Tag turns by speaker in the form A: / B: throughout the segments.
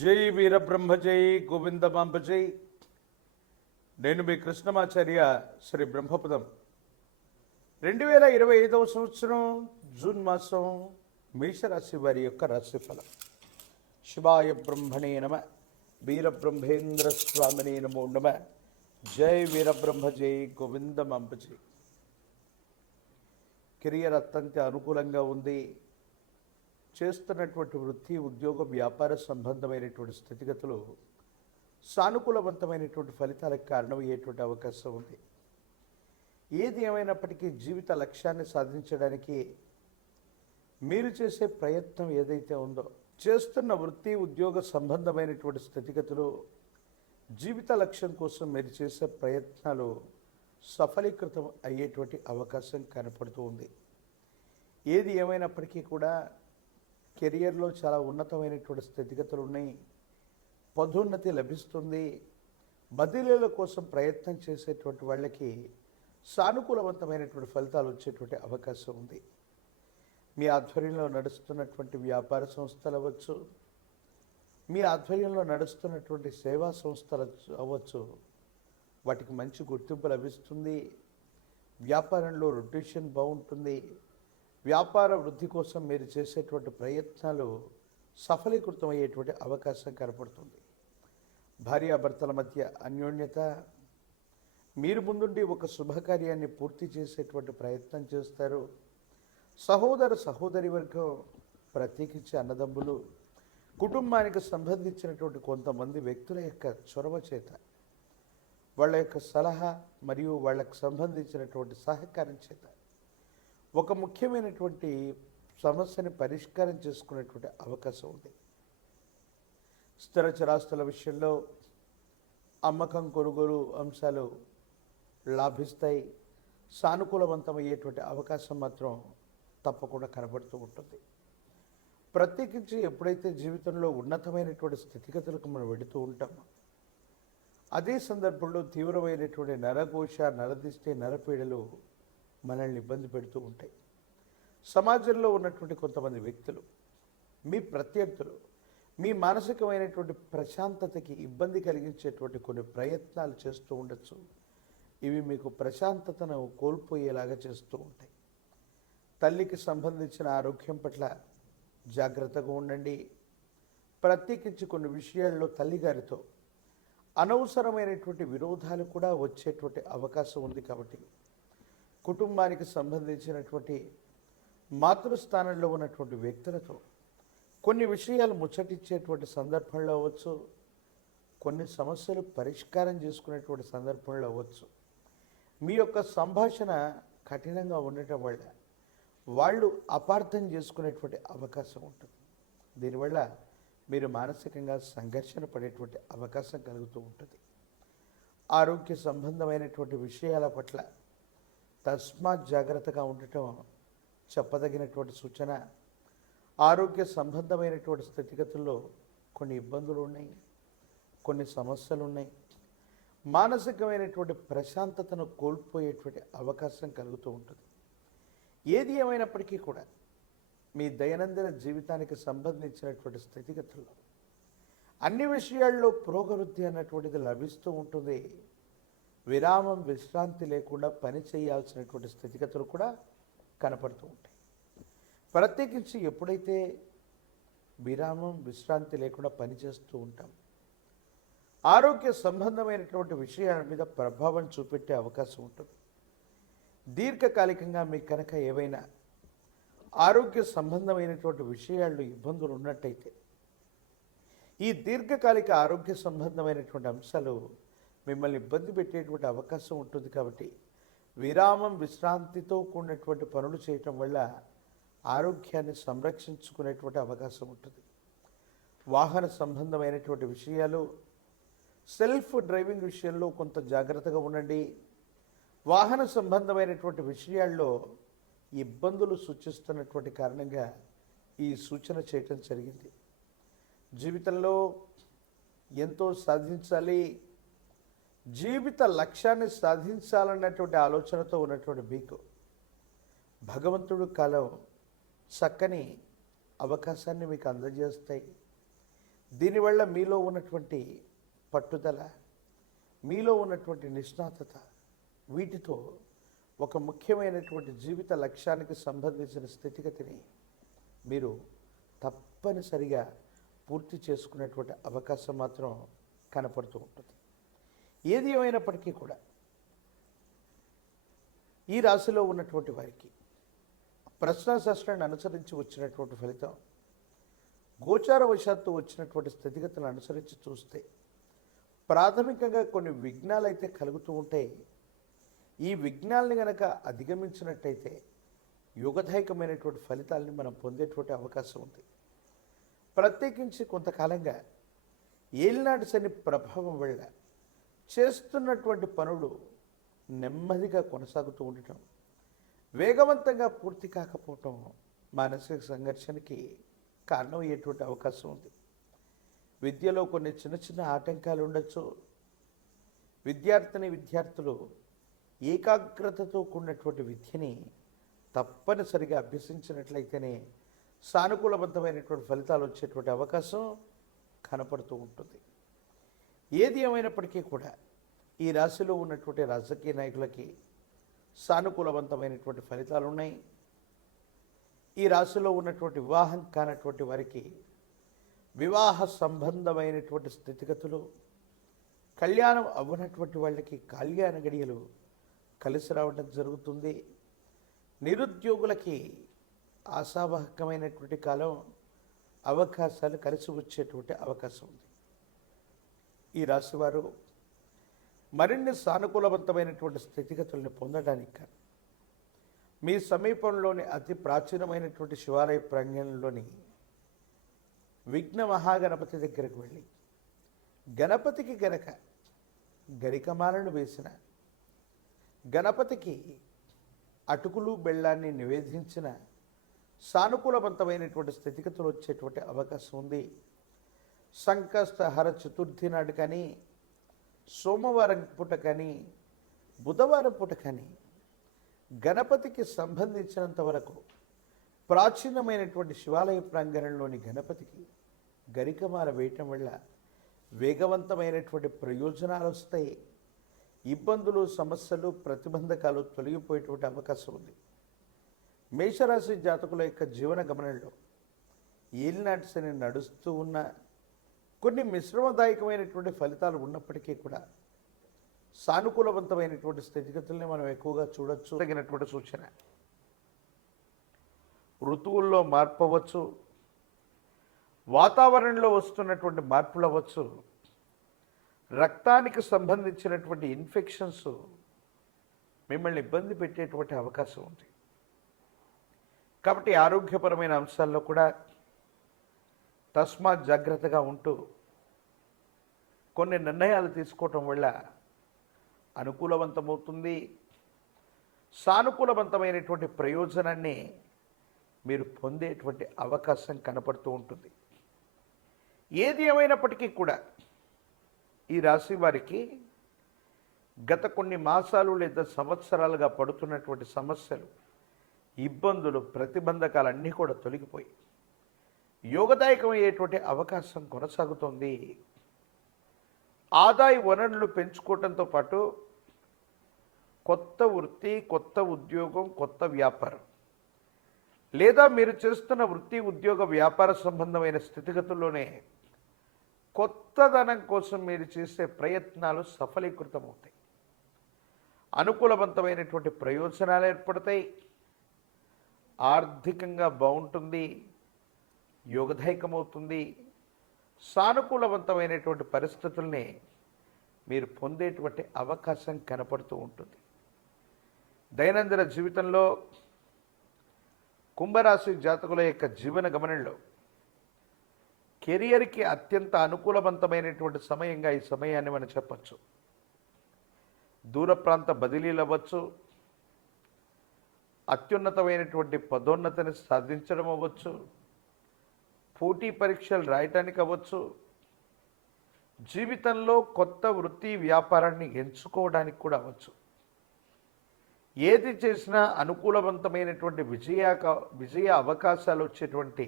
A: జై వీరబ్రహ్మ జై గోవిందమాంబ జై నేను మీ కృష్ణమాచార్య శ్రీ బ్రహ్మపదం. రెండు వేల ఇరవై ఐదవ సంవత్సరం జూన్ మాసం మేషరాశి వారి యొక్క రాశిఫలం. శివాయ బ్రహ్మణే నమ వీరబ్రహ్మేంద్ర స్వామినే నమో నమ జై వీరబ్రహ్మ జై గోవిందమాంబ జై కెరియర్ అత్యంత అనుకూలంగా ఉంది. చేస్తున్నటువంటి వృత్తి ఉద్యోగ వ్యాపార సంబంధమైనటువంటి స్థితిగతులు సానుకూలవంతమైనటువంటి ఫలితాలకు కారణమయ్యేటువంటి అవకాశం ఉంది. ఏది ఏమైనప్పటికీ జీవిత లక్ష్యాన్ని సాధించడానికి మీరు చేసే ప్రయత్నం ఏదైతే ఉందో చేస్తున్న వృత్తి ఉద్యోగ సంబంధమైనటువంటి స్థితిగతులు జీవిత లక్ష్యం కోసం మీరు చేసే ప్రయత్నాలు సఫలీకృతం అయ్యేటువంటి అవకాశం కనపడుతూ ఉంది. ఏది ఏమైనప్పటికీ కూడా కెరియర్లో చాలా ఉన్నతమైనటువంటి స్థితిగతులు ఉన్నాయి. పదోన్నతి లభిస్తుంది. బదిలీల కోసం ప్రయత్నం చేసేటువంటి వాళ్ళకి సానుకూలవంతమైనటువంటి ఫలితాలు వచ్చేటువంటి అవకాశం ఉంది. మీ ఆధ్వర్యంలో నడుస్తున్నటువంటి వ్యాపార సంస్థలు అవ్వచ్చు మీ ఆధ్వర్యంలో నడుస్తున్నటువంటి సేవా సంస్థలు అవ్వచ్చు వాటికి మంచి గుర్తింపు లభిస్తుంది. వ్యాపారంలో రొటేషన్ బాగుంటుంది. వ్యాపార వృద్ధి కోసం మీరు చేసేటువంటి ప్రయత్నాలు సఫలీకృతం అయ్యేటువంటి అవకాశం కనపడుతుంది. భార్యాభర్తల మధ్య అన్యోన్యత మీరు ముందుండి ఒక శుభకార్యాన్ని పూర్తి చేసేటువంటి ప్రయత్నం చేస్తారు. సహోదర సహోదరి వర్గం ప్రత్యేకించి అన్నదమ్ములు కుటుంబానికి సంబంధించినటువంటి కొంతమంది వ్యక్తుల యొక్క చొరవ చేత వాళ్ళ యొక్క సలహా మరియు వాళ్ళకు సంబంధించినటువంటి సహకారం చేత ఒక ముఖ్యమైనటువంటి సమస్యని పరిష్కారం చేసుకునేటువంటి అవకాశం ఉంది. స్థిర చరాస్తుల విషయంలో అమ్మకం కొనుగోలు అంశాలు లాభిస్తాయి. సానుకూలవంతమయ్యేటువంటి అవకాశం మాత్రం తప్పకుండా కనబడుతూ ఉంటుంది. ప్రత్యేకించి ఎప్పుడైతే జీవితంలో ఉన్నతమైనటువంటి స్థితిగతులకు మనం వెళుతూ ఉంటామో అదే సందర్భంలో తీవ్రమైనటువంటి నరఘోష నరదిష్టి నరపీడలు మనల్ని ఇబ్బంది పెడుతూ ఉంటాయి. సమాజంలో ఉన్నటువంటి కొంతమంది వ్యక్తులు మీ ప్రత్యర్థులు మీ మానసికమైనటువంటి ప్రశాంతతకి ఇబ్బంది కలిగించేటువంటి కొన్ని ప్రయత్నాలు చేస్తూ ఉండొచ్చు. ఇవి మీకు ప్రశాంతతను కోల్పోయేలాగా చేస్తూ ఉంటాయి. తల్లికి సంబంధించిన ఆరోగ్యం పట్ల జాగ్రత్తగా ఉండండి. ప్రత్యేకించి కొన్ని విషయాల్లో తల్లిగారితో అనవసరమైనటువంటి విరోధాలు కూడా వచ్చేటువంటి అవకాశం ఉంది కాబట్టి కుటుంబానికి సంబంధించినటువంటి మాతృస్థానంలో ఉన్నటువంటి వ్యక్తులతో కొన్ని విషయాలు ముచ్చటిచ్చేటువంటి సందర్భంలో అవ్వచ్చు కొన్ని సమస్యలు పరిష్కారం చేసుకునేటువంటి సందర్భంలో అవ్వచ్చు. మీ యొక్క సంభాషణ కఠినంగా ఉండటం వల్ల వాళ్ళు అపార్థం చేసుకునేటువంటి అవకాశం ఉంటుంది. దీనివల్ల మీరు మానసికంగా సంఘర్షణ పడేటువంటి అవకాశం కలుగుతూ ఉంటుంది. ఆరోగ్య సంబంధమైనటువంటి విషయాల పట్ల తస్మాత్ జాగ్రత్తగా ఉండటం చెప్పదగినటువంటి సూచన. ఆరోగ్య సంబంధమైనటువంటి స్థితిగతుల్లో కొన్ని ఇబ్బందులు ఉన్నాయి కొన్ని సమస్యలు ఉన్నాయి మానసికమైనటువంటి ప్రశాంతతను కోల్పోయేటువంటి అవకాశం కలుగుతూ ఉంటుంది. ఏది ఏమైనప్పటికీ కూడా మీ దైనందిన జీవితానికి సంబంధించినటువంటి స్థితిగతుల్లో అన్ని విషయాల్లో పురోగవృద్ధి అన్నటువంటిది లభిస్తూ ఉంటుంది. విరామం విశ్రాంతి లేకుండా పని చేయాల్సినటువంటి స్థితిగతులు కూడా కనపడుతూ ఉంటాయి. ప్రత్యేకించి ఎప్పుడైతే విరామం విశ్రాంతి లేకుండా పనిచేస్తూ ఉంటాం ఆరోగ్య సంబంధమైనటువంటి విషయాల మీద ప్రభావం చూపెట్టే అవకాశం ఉంటుంది. దీర్ఘకాలికంగా మీకు కనుక ఏవైనా ఆరోగ్య సంబంధమైనటువంటి విషయాల్లో ఇబ్బందులు ఉన్నట్టయితే ఈ దీర్ఘకాలిక ఆరోగ్య సంబంధమైనటువంటి అంశాలు మిమ్మల్ని ఇబ్బంది పెట్టేటువంటి అవకాశం ఉంటుంది కాబట్టి విరామం విశ్రాంతితో కూడినటువంటి పనులు చేయటం వల్ల ఆరోగ్యాన్ని సంరక్షించుకునేటువంటి అవకాశం ఉంటుంది. వాహన సంబంధమైనటువంటి విషయాలు సెల్ఫ్ డ్రైవింగ్ విషయంలో కొంత జాగ్రత్తగా ఉండండి. వాహన సంబంధమైనటువంటి విషయాల్లో ఇబ్బందులు సూచిస్తున్నటువంటి కారణంగా ఈ సూచన చేయటం జరిగింది. జీవితంలో ఎంతో సాధించాలి జీవిత లక్ష్యాన్ని సాధించాలన్నటువంటి ఆలోచనతో ఉన్నటువంటి మీకు భగవంతుడు కాలం చక్కని అవకాశాన్ని మీకు అందజేస్తాయి. దీనివల్ల మీలో ఉన్నటువంటి పట్టుదల మీలో ఉన్నటువంటి నిష్ణాతత వీటితో ఒక ముఖ్యమైనటువంటి జీవిత లక్ష్యానికి సంబంధించిన స్థితిగతిని మీరు తప్పనిసరిగా పూర్తి చేసుకునేటువంటి అవకాశం మాత్రం కనపడుతూ ఉంటుంది. ఏది ఏమైనప్పటికీ కూడా ఈ రాశిలో ఉన్నటువంటి వారికి ప్రశ్నాశాస్త్రాన్ని అనుసరించి వచ్చినటువంటి ఫలితం గోచార వశాత్తు వచ్చినటువంటి స్థితిగతులను అనుసరించి చూస్తే ప్రాథమికంగా కొన్ని విఘ్నాలు అయితే కలుగుతూ ఉంటాయి ఈ విఘ్నాలని గనక అధిగమించినట్టయితే యుగదాయకమైనటువంటి ఫలితాలని మనం పొందేటువంటి అవకాశం ఉంది. ప్రత్యేకించి కొంతకాలంగా ఏలినాటి శని ప్రభావం వల్ల చేస్తున్నటువంటి పనులు నెమ్మదిగా కొనసాగుతూ ఉండటం వేగవంతంగా పూర్తి కాకపోవటం మానసిక సంఘర్షణకి కారణమయ్యేటువంటి అవకాశం ఉంది. విద్యలో కొన్ని చిన్న చిన్న ఆటంకాలు ఉండొచ్చు. విద్యార్థిని విద్యార్థులు ఏకాగ్రతతో కూడినటువంటి విద్యని తప్పనిసరిగా అభ్యసించినట్లయితేనే సానుకూలబద్ధమైనటువంటి ఫలితాలు వచ్చేటువంటి అవకాశం కనపడుతూ ఉంటుంది. ఏది ఏమైనప్పటికీ కూడా ఈ రాశిలో ఉన్నటువంటి రాజకీయ నాయకులకి సానుకూలవంతమైనటువంటి ఫలితాలు ఉన్నాయి. ఈ రాశిలో ఉన్నటువంటి వివాహం కానటువంటి వారికి వివాహ సంబంధమైనటువంటి స్థితిగతులు కళ్యాణం అవ్వనటువంటి వాళ్ళకి కళ్యాణ గడియలు కలిసి రావడం జరుగుతుంది. నిరుద్యోగులకి ఆశావాహకమైనటువంటి కాలం అవకాశాలు కలిసి వచ్చేటువంటి అవకాశం ఉంది. ఈ రాశివారు మరిన్ని సానుకూలవంతమైనటువంటి స్థితిగతుల్ని పొందడానికి కానీ మీ సమీపంలోని అతి ప్రాచీనమైనటువంటి శివాలయ ప్రాంగణంలోని విఘ్న మహాగణపతి దగ్గరకు వెళ్ళి గణపతికి గనక గరికమాలను వేసిన గణపతికి అటుకులు బెల్లాన్ని నివేదించిన సానుకూలవంతమైనటువంటి స్థితిగతులు వచ్చేటువంటి అవకాశం ఉంది. సంకష్టహర చతుర్థి నాడు కానీ సోమవారం పూట కానీ బుధవారం పూట కానీ గణపతికి సంబంధించినంత వరకు ప్రాచీనమైనటువంటి శివాలయ ప్రాంగణంలోని గణపతికి గరికమాల వేయటం వల్ల వేగవంతమైనటువంటి ప్రయోజనాలు వస్తాయి. ఇబ్బందులు సమస్యలు ప్రతిబంధకాలు తొలగిపోయేటువంటి అవకాశం ఉంది. మేషరాశి జాతకుల యొక్క జీవన గమనంలో ఏలినాటి శని నడుస్తూ ఉన్న కొన్ని మిశ్రమదాయకమైనటువంటి ఫలితాలు ఉన్నప్పటికీ కూడా సానుకూలవంతమైనటువంటి స్థితిగతుల్ని మనం ఎక్కువగా చూడొచ్చు. తగినటువంటి సూచన. ఋతువుల్లో మార్పు అవ్వచ్చు వాతావరణంలో వస్తున్నటువంటి మార్పులు అవ్వచ్చు రక్తానికి సంబంధించినటువంటి ఇన్ఫెక్షన్స్ మిమ్మల్ని ఇబ్బంది పెట్టేటువంటి అవకాశం ఉంది. కాబట్టి ఆరోగ్యపరమైన అంశాల్లో కూడా తస్మాత్ జాగ్రత్తగా ఉంటూ కొన్ని నిర్ణయాలు తీసుకోవటం వల్ల అనుకూలవంతమవుతుంది. సానుకూలవంతమైనటువంటి ప్రయోజనాన్ని మీరు పొందేటువంటి అవకాశం కనపడుతూ ఉంటుంది. ఏది ఏమైనప్పటికీ కూడా ఈ రాశి వారికి గత కొన్ని మాసాలు లేదా సంవత్సరాలుగా పడుతున్నటువంటి సమస్యలు ఇబ్బందులు ప్రతిబంధకాలన్నీ కూడా తొలగిపోయి యోగదాయకమయ్యేటువంటి అవకాశం కొనసాగుతోంది. ఆదాయ వనరులు పెంచుకోవడంతో పాటు కొత్త వృత్తి కొత్త ఉద్యోగం కొత్త వ్యాపారం. లేదా మీరు చేస్తున్న వృత్తి ఉద్యోగ వ్యాపార సంబంధమైన స్థితిగతుల్లోనే కొత్తదనం కోసం మీరు చేసే ప్రయత్నాలు సఫలీకృతమవుతాయి. అనుకూలవంతమైనటువంటి ప్రయోజనాలు ఏర్పడతాయి. ఆర్థికంగా బాగుంటుంది. యోగదాయకమవుతుంది. సానుకూలవంతమైనటువంటి పరిస్థితుల్ని మీరు పొందేటువంటి అవకాశం కనపడుతూ ఉంటుంది. దైనందిన జీవితంలో కుంభరాశి జాతకుల యొక్క జీవన గమనంలో కెరియర్కి అత్యంత అనుకూలవంతమైనటువంటి సమయంగా ఈ సమయాన్ని మనం చెప్పచ్చు. దూర ప్రాంత బదిలీలు అవ్వచ్చు. అత్యున్నతమైనటువంటి పదోన్నతిని సాధించడం అవ్వచ్చు. పోటీ పరీక్షలు రాయటానికి అవ్వచ్చు. జీవితంలో కొత్త వృత్తి వ్యాపారాన్ని ఎంచుకోవడానికి కూడా అవ్వచ్చు. ఏది చేసినా అనుకూలవంతమైనటువంటి విజయ విజయ అవకాశాలు వచ్చేటువంటి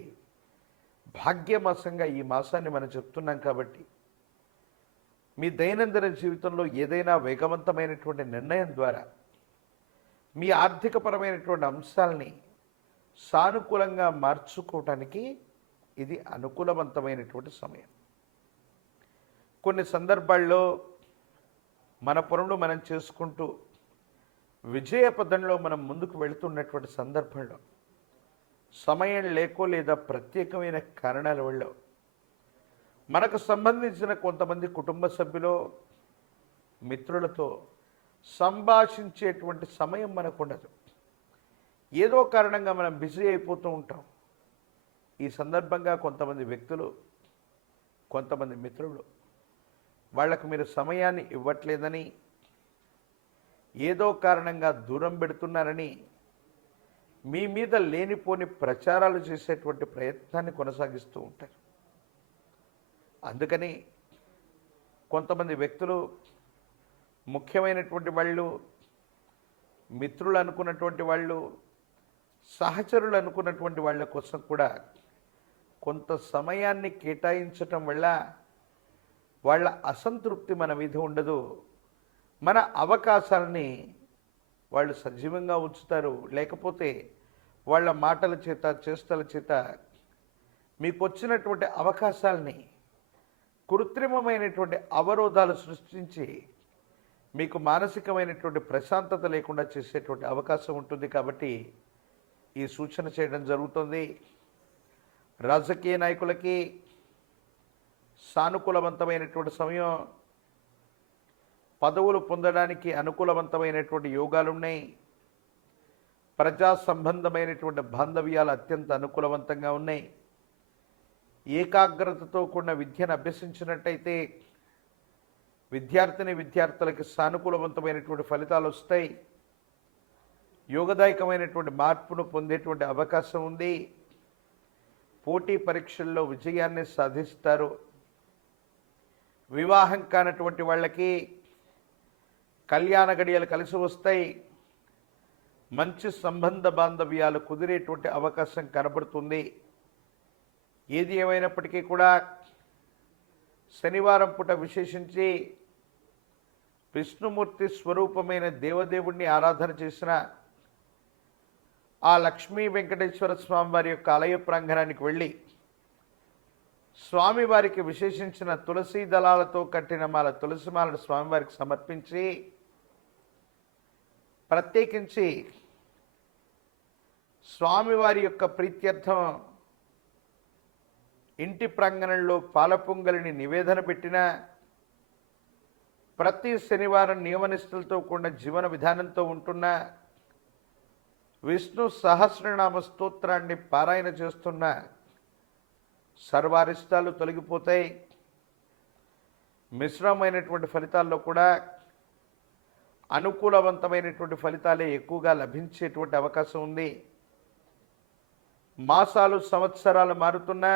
A: భాగ్యమాసంగా ఈ మాసాన్ని మనం చెప్తున్నాం కాబట్టి మీ దైనందిన జీవితంలో ఏదైనా వేగవంతమైనటువంటి నిర్ణయం ద్వారా మీ ఆర్థికపరమైనటువంటి అంశాలని సానుకూలంగా మార్చుకోవటానికి ఇది అనుకూలవంతమైనటువంటి సమయం. కొన్ని సందర్భాల్లో మన పనులు మనం చేసుకుంటూ విజయ పదంలో మనం ముందుకు వెళుతున్నటువంటి సందర్భంలో సమయం లేకో లేదా ప్రత్యేకమైన కారణాల వల్ల మనకు సంబంధించిన కొంతమంది కుటుంబ సభ్యులు మిత్రులతో సంభాషించేటువంటి సమయం మనకు ఉండదు. ఏదో కారణంగా మనం బిజీ అయిపోతూ ఉంటాం. ఈ సందర్భంగా కొంతమంది వ్యక్తులు కొంతమంది మిత్రులు వాళ్ళకు మీరు సమయాన్ని ఇవ్వట్లేదని ఏదో కారణంగా దూరం పెడుతున్నారని మీ మీద లేనిపోని ప్రచారాలు చేసేటువంటి ప్రయత్నాన్ని కొనసాగిస్తూ ఉంటారు. అందుకని కొంతమంది వ్యక్తులు ముఖ్యమైనటువంటి వాళ్ళు మిత్రులు అనుకున్నటువంటి వాళ్ళు సహచరులు అనుకున్నటువంటి వాళ్ళ కోసం కూడా కొంత సమయాన్ని కేటాయించటం వల్ల వాళ్ళ అసంతృప్తి మన మీద ఉండదు. మన అవకాశాలని వాళ్ళు సజీవంగా ఉంచుతారు. లేకపోతే వాళ్ళ మాటల చేత చేష్టల చేత మీకు వచ్చినటువంటి అవకాశాలని కృత్రిమమైనటువంటి అవరోధాలు సృష్టించి మీకు మానసికమైనటువంటి ప్రశాంతత లేకుండా చేసేటువంటి అవకాశం ఉంటుంది కాబట్టి ఈ సూచన చేయడం జరుగుతుంది. రాజకీయ నాయకులకి సానుకూలవంతమైనటువంటి సమయం పదవులు పొందడానికి అనుకూలవంతమైనటువంటి యోగాలు ఉన్నాయి ప్రజా సంబంధమైనటువంటి బాంధవ్యాలు అత్యంత అనుకూలవంతంగా ఉన్నాయి. ఏకాగ్రతతో కూడిన విద్యను అభ్యసించినట్టయితే విద్యార్థిని విద్యార్థులకి సానుకూలవంతమైనటువంటి ఫలితాలు వస్తాయి. యోగదాయకమైనటువంటి మార్పును పొందేటువంటి అవకాశం ఉంది. పోటీ పరీక్షల్లో విజయాన్ని సాధిస్తారు. వివాహం కానటువంటి వాళ్ళకి కళ్యాణ గడియలు కలిసి వస్తాయి. మంచి సంబంధ బాంధవ్యాలు కుదిరేటువంటి అవకాశం కనబడుతుంది. ఏది ఏమైనప్పటికీ కూడా శనివారం పూట విశేషించి విష్ణుమూర్తి స్వరూపమైన దేవదేవుణ్ణి ఆరాధన చేసిన ఆ లక్ష్మీ వెంకటేశ్వర స్వామి వారి యొక్క ఆలయ ప్రాంగణానికి వెళ్ళి స్వామివారికి విశేషించిన తులసి దళాలతో కట్టిన మాల తులసి మాలను స్వామివారికి సమర్పించి ప్రత్యేకించి స్వామివారి యొక్క ప్రీత్యర్థం ఇంటి ప్రాంగణంలో పాలపొంగలిని నివేదన పెట్టిన ప్రతి శనివారం నియమనిష్టలతో కూడిన జీవన విధానంతో ఉంటున్న విష్ణు సహస్రనామ స్తోత్రాన్ని పారాయణ చేస్తున్న సర్వారిష్టాలు తొలగిపోతాయి. మిశ్రమైనటువంటి ఫలితాల్లో కూడా అనుకూలవంతమైనటువంటి ఫలితాలే ఎక్కువగా లభించేటువంటి అవకాశం ఉంది. మాసాలు సంవత్సరాలు మారుతున్నా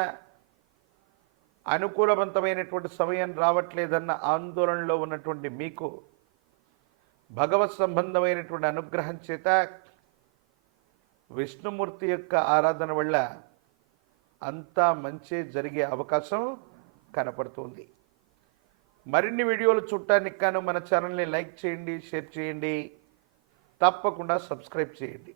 A: అనుకూలవంతమైనటువంటి సమయం రావట్లేదన్న ఆందోళనలో ఉన్నటువంటి మీకు భగవత్ సంబంధమైనటువంటి అనుగ్రహం చేత విష్ణుమూర్తి యొక్క ఆరాధన వల్ల అంతా మంచి జరిగే అవకాశం కనపడుతుంది. మరిన్ని వీడియోలు చూడటానికి కాను మన ఛానల్ని లైక్ చేయండి షేర్ చేయండి. తప్పకుండా సబ్స్క్రైబ్ చేయండి.